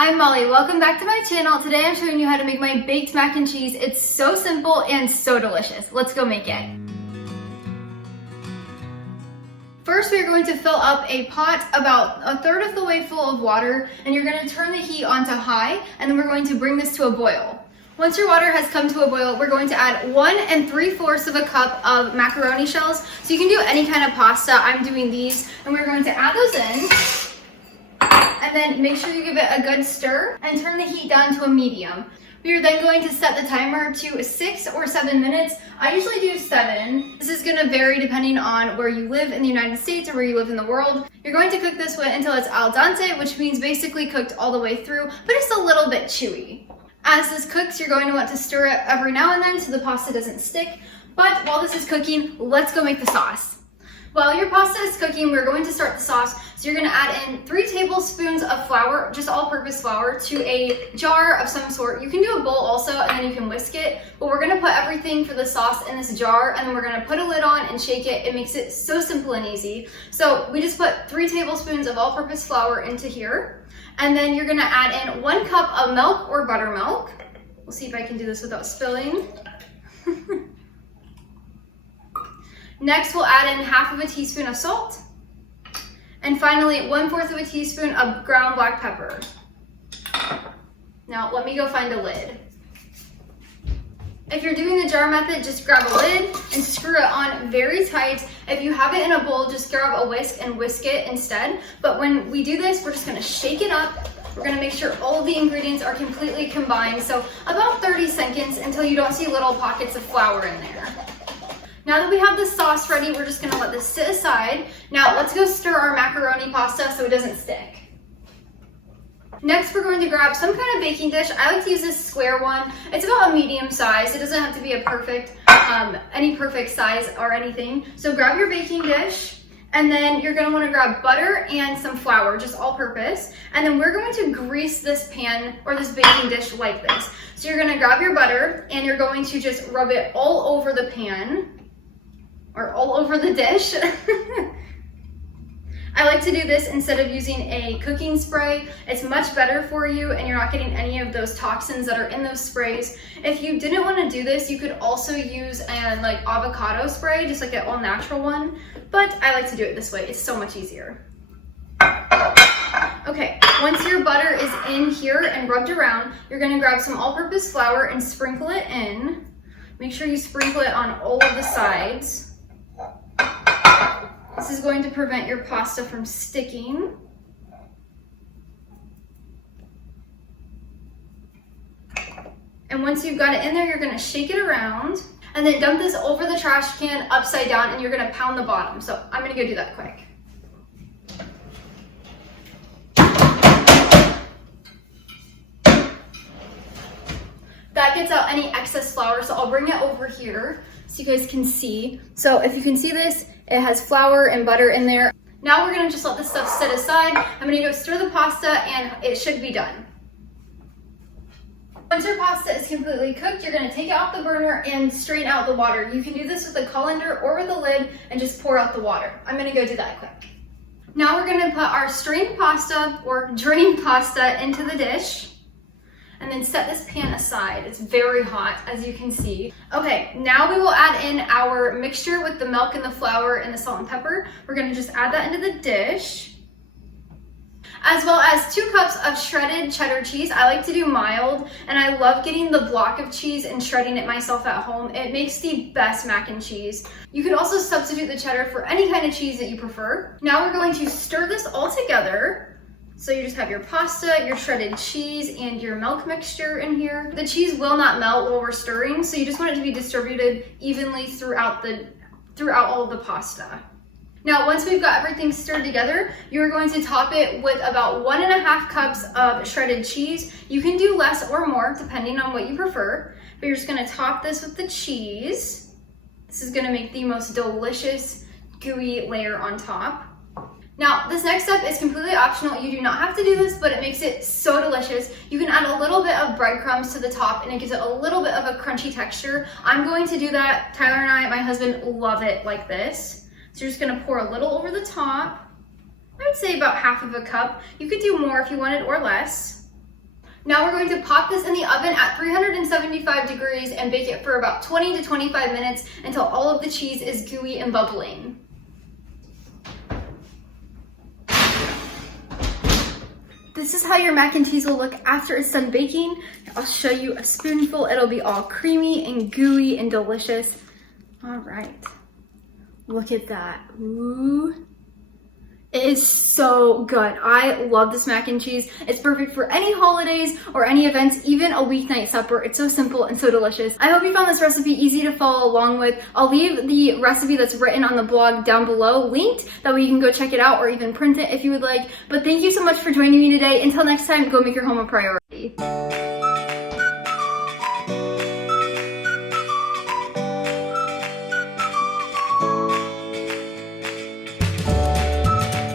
I'm Molly. Welcome back to my channel. Today I'm showing you how to make my baked mac and cheese. It's so simple and so delicious. Let's go make it. First, we're going to fill up a pot about a third of the way full of water, and you're going to turn the heat onto high, and then we're going to bring this to a boil. Once your water has come to a boil, we're going to add 1 3/4 cup of macaroni shells. So you can do any kind of pasta. I'm doing these, and we're going to add those in. And then make sure you give it a good stir and turn the heat down to a medium. We are then going to set the timer to 6 or 7 minutes. I usually do 7. This is gonna vary depending on where you live in the United States or where you live in the world. You're going to cook this way until it's al dente, which means basically cooked all the way through, but it's a little bit chewy. As this cooks, you're going to want to stir it every now and then so the pasta doesn't stick. But while this is cooking, let's go make the sauce. While your pasta is cooking, we're going to start the sauce. So you're gonna add in 3 tablespoons of flour, just all-purpose flour, to a jar of some sort. You can do a bowl also, and then you can whisk it. But we're gonna put everything for the sauce in this jar, and then we're gonna put a lid on and shake it. It makes it so simple and easy. So we just put 3 tablespoons of all-purpose flour into here. And then you're gonna add in 1 cup of milk or buttermilk. We'll see if I can do this without spilling. Next, we'll add in 1/2 teaspoon of salt. And finally, 1/4 teaspoon of ground black pepper. Now, let me go find a lid. If you're doing the jar method, just grab a lid and screw it on very tight. If you have it in a bowl, just grab a whisk and whisk it instead. But when we do this, we're just gonna shake it up. We're gonna make sure all of the ingredients are completely combined. So about 30 seconds until you don't see little pockets of flour in there. Now that we have the sauce ready, we're just gonna let this sit aside. Now let's go stir our macaroni pasta so it doesn't stick. Next, we're going to grab some kind of baking dish. I like to use this square one. It's about a medium size. It doesn't have to be a perfect, any perfect size or anything. So grab your baking dish, and then you're gonna wanna grab butter and some flour, just all purpose. And then we're going to grease this pan or this baking dish like this. So you're gonna grab your butter and you're going to just rub it all over the pan, or all over the dish. I like to do this instead of using a cooking spray. It's much better for you and you're not getting any of those toxins that are in those sprays. If you didn't want to do this, you could also use an avocado spray, just like an all natural one, but I like to do it this way. It's so much easier. Okay, once your butter is in here and rubbed around, you're gonna grab some all-purpose flour and sprinkle it in. Make sure you sprinkle it on all of the sides. This is going to prevent your pasta from sticking. And once you've got it in there, you're gonna shake it around and then dump this over the trash can upside down, and you're gonna pound the bottom. So I'm gonna go do that quick. That gets out any excess flour, so I'll bring it over here so you guys can see. So if you can see this, it has flour and butter in there. Now we're gonna just let this stuff sit aside. I'm gonna go stir the pasta and it should be done. Once your pasta is completely cooked, you're gonna take it off the burner and strain out the water. You can do this with a colander or with a lid and just pour out the water. I'm gonna go do that quick. Now we're gonna put our strained pasta or drained pasta into the dish. And then set this pan aside. It's very hot, as you can see. Okay, now we will add in our mixture with the milk and the flour and the salt and pepper. We're gonna just add that into the dish, as well as 2 cups of shredded cheddar cheese. I like to do mild, and I love getting the block of cheese and shredding it myself at home. It makes the best mac and cheese. You could also substitute the cheddar for any kind of cheese that you prefer. Now we're going to stir this all together. So you just have your pasta, your shredded cheese, and your milk mixture in here. The cheese will not melt while we're stirring, so you just want it to be distributed evenly throughout all of the pasta. Now, once we've got everything stirred together, you're going to top it with about 1 1/2 cups of shredded cheese. You can do less or more depending on what you prefer, but you're just gonna top this with the cheese. This is gonna make the most delicious gooey layer on top. Now, this next step is completely optional. You do not have to do this, but it makes it so delicious. You can add a little bit of breadcrumbs to the top and it gives it a little bit of a crunchy texture. I'm going to do that. Tyler and I, my husband, love it like this. So you're just gonna pour a little over the top. I would say about 1/2 cup. You could do more if you wanted or less. Now we're going to pop this in the oven at 375 degrees and bake it for about 20 to 25 minutes until all of the cheese is gooey and bubbling. This is how your mac and cheese will look after it's done baking. I'll show you a spoonful. It'll be all creamy and gooey and delicious. All right, look at that. Ooh. It is so good. I love this mac and cheese. It's perfect for any holidays or any events, even a weeknight supper. It's so simple and so delicious. I hope you found this recipe easy to follow along with. I'll leave the recipe that's written on the blog down below linked. That way you can go check it out or even print it if you would like. But thank you so much for joining me today. Until next time, go make your home a priority.